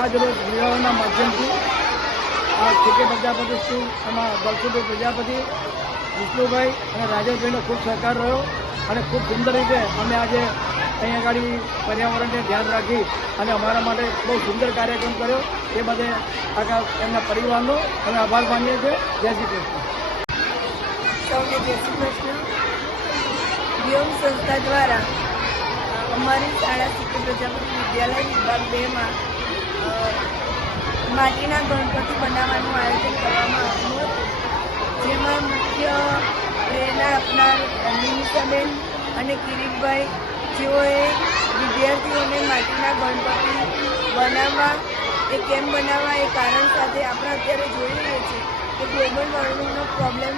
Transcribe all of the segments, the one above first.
આજ રોજ વિવાહોના માધ્યમથી આ કેકે પ્રજાપતિ સ્કૂલ એમાં બલસુભાઈ પ્રજાપતિ, વિષ્ણુભાઈ અને રાજેશભાઈનો ખૂબ સહકાર રહ્યો અને ખૂબ સુંદર રીતે અમે આજે અહીંયા આગળ પર્યાવરણને ધ્યાન રાખી અને અમારા માટે બહુ સુંદર કાર્યક્રમ કર્યો. એ બધે આખા એમના પરિવારનો અમે આભાર માનીએ છીએ. જય શ્રી કૃષ્ણ. સૌને જય શ્રી કૃષ્ણ. વ્યોમ સંસ્થા દ્વારા અમારી શાળા શિક્ષણ પ્રજાપતિ વિદ્યાલય વિભાગ બેમાં માટીના ગણપતિ બનાવવાનું આયોજન કરવામાં આવ્યું હતું, જેમાં મુખ્ય પ્રેરણા આપનાર નિમિષાબેન અને કિરીટભાઈ, જેઓએ વિદ્યાર્થીઓને માટીના ગણપતિ બનાવવા, એ કેમ બનાવવા એ કારણ સાથે આપણે અત્યારે જોઈ રહ્યા છીએ કે ગ્લોબલ વોર્મિંગનો પ્રોબ્લેમ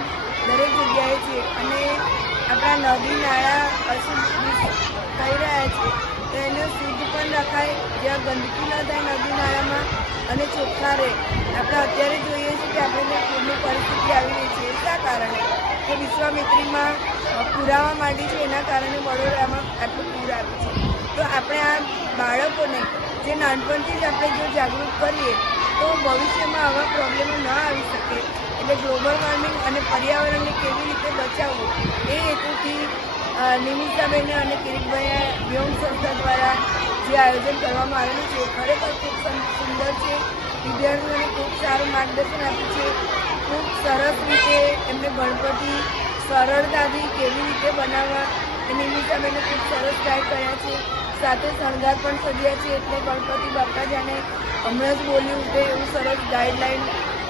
દરેક જગ્યાએ છે અને આપણા નદી, નાળા અશુદ્ધ થઈ રહ્યા છે. રખાય જ્યાં ગંદકી ન થાય નદી નાળામાં અને ચોખ્ખા રહે. આપણે અત્યારે જોઈએ છીએ કે આપણે પૂરની પરિસ્થિતિ આવી રહી છે. એટલા કારણે કે વિશ્વામિત્રીમાં પુરાવા માંડી છે. એના કારણે વડોદરામાં આટલું પૂર આવ્યું છે. તો આપણે આ બાળકોને જે નાનપણથી જ આપણે જો જાગૃત કરીએ તો ભવિષ્યમાં આવા પ્રોબ્લેમો ન આવી શકે. એટલે ગ્લોબલ વોર્મિંગ અને પર્યાવરણને કેવી રીતે બચાવવું એ હેતુથી અ, અને કિરીટભાઈએ વ્યોમ સંસ્થા દ્વારા જે આયોજન કરવામાં આવેલું છે ખરેખર ખૂબ સુંદર છે. વિદ્યાર્થીઓને ખૂબ સારું માર્ગદર્શન આપ્યું છે. ખૂબ સરસ રીતે એમને ગણપતિ સરળતાથી કેવી રીતે બનાવવા એ અમે ખૂબ સરસ ગાઈડ કર્યા છે. સાથે શણગાર પણ સજ્યા છે, એટલે ગણપતિ બાપા જાણે હમણાં જ બોલી ઉઠે એવું સરસ ગાઈડલાઈન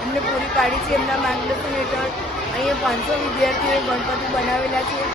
એમને પૂરી પાડી છે એમના માર્ગદર્શન હેઠળ. અહીંયા પાંચસો વિદ્યાર્થીઓએ ગણપતિ બનાવેલા છે.